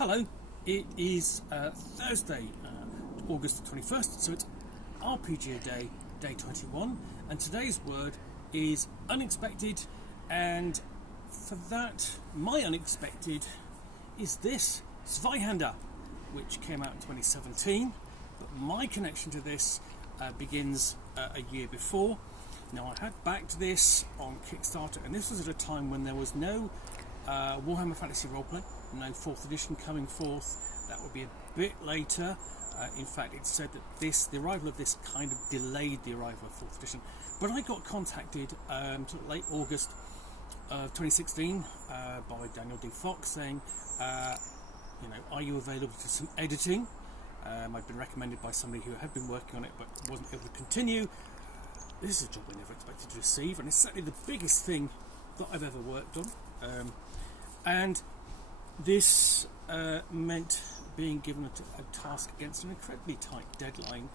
Hello, it is Thursday, August the 21st, so it's RPGaDay, day 21, and today's word is unexpected, and for that, my unexpected is this, Zweihander, which came out in 2017, but my connection to this begins a year before. Now, I had backed this on Kickstarter, and this was at a time when there was no Warhammer Fantasy Roleplay, no 4th edition coming forth. That would be a bit later. In fact, it said that the arrival of this kind of delayed the arrival of 4th edition. But I got contacted sort of late August of 2016 by Daniel D. Fox saying, are you available to some editing? I'd been recommended by somebody who had been working on it but wasn't able to continue. This is a job I never expected to receive, and it's certainly the biggest thing that I've ever worked on. And this meant being given a task against an incredibly tight deadline,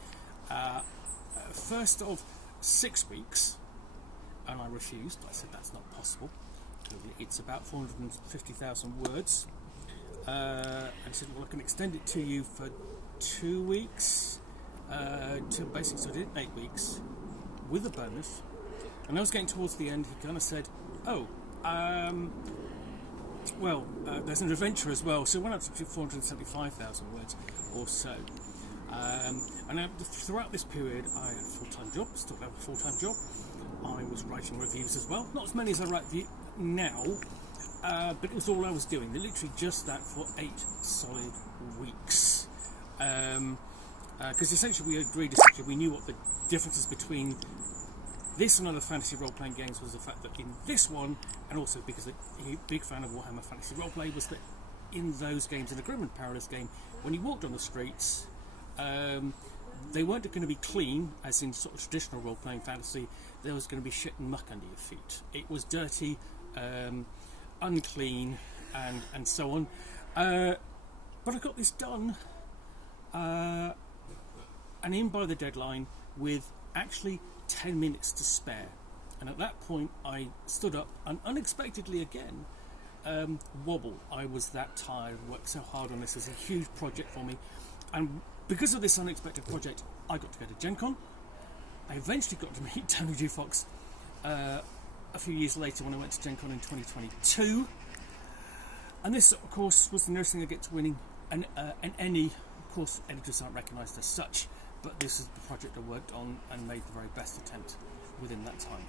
first of 6 weeks, and I refused. I said that's not possible. It's about 450,000 words. And I said, well, I can extend it to you for 2 weeks, to basically, so I did 8 weeks with a bonus. And I was getting towards the end. He kind of said, there's an adventure as well, so it went up to 475,000 words or so. And throughout this period, I had a full-time job, still have a full-time job. I was writing reviews as well, not as many as I write now, but it was all I was doing. Literally just that for 8 solid weeks. Because essentially we agreed, we knew what the differences between this and other fantasy role-playing games was the fact that in this one, and also because I'm a big fan of Warhammer Fantasy Roleplay, was that in those games, in the Grim and Perilous game, when you walked on the streets, they weren't going to be clean, as in sort of traditional role-playing fantasy. There was going to be shit and muck under your feet. It was dirty, unclean, and so on. But I got this done, and in by the deadline with actually 10 minutes to spare, and at that point I stood up and unexpectedly again wobbled. I was that tired, worked so hard on this. It's a huge project for me, and because of this unexpected project I got to go to Gen Con. I eventually got to meet Tony G. Fox a few years later when I went to Gen Con in 2022, and this of course was the nearest thing I get to winning an Emmy. Of course editors aren't recognised as such, but this is the project I worked on and made the very best attempt within that time.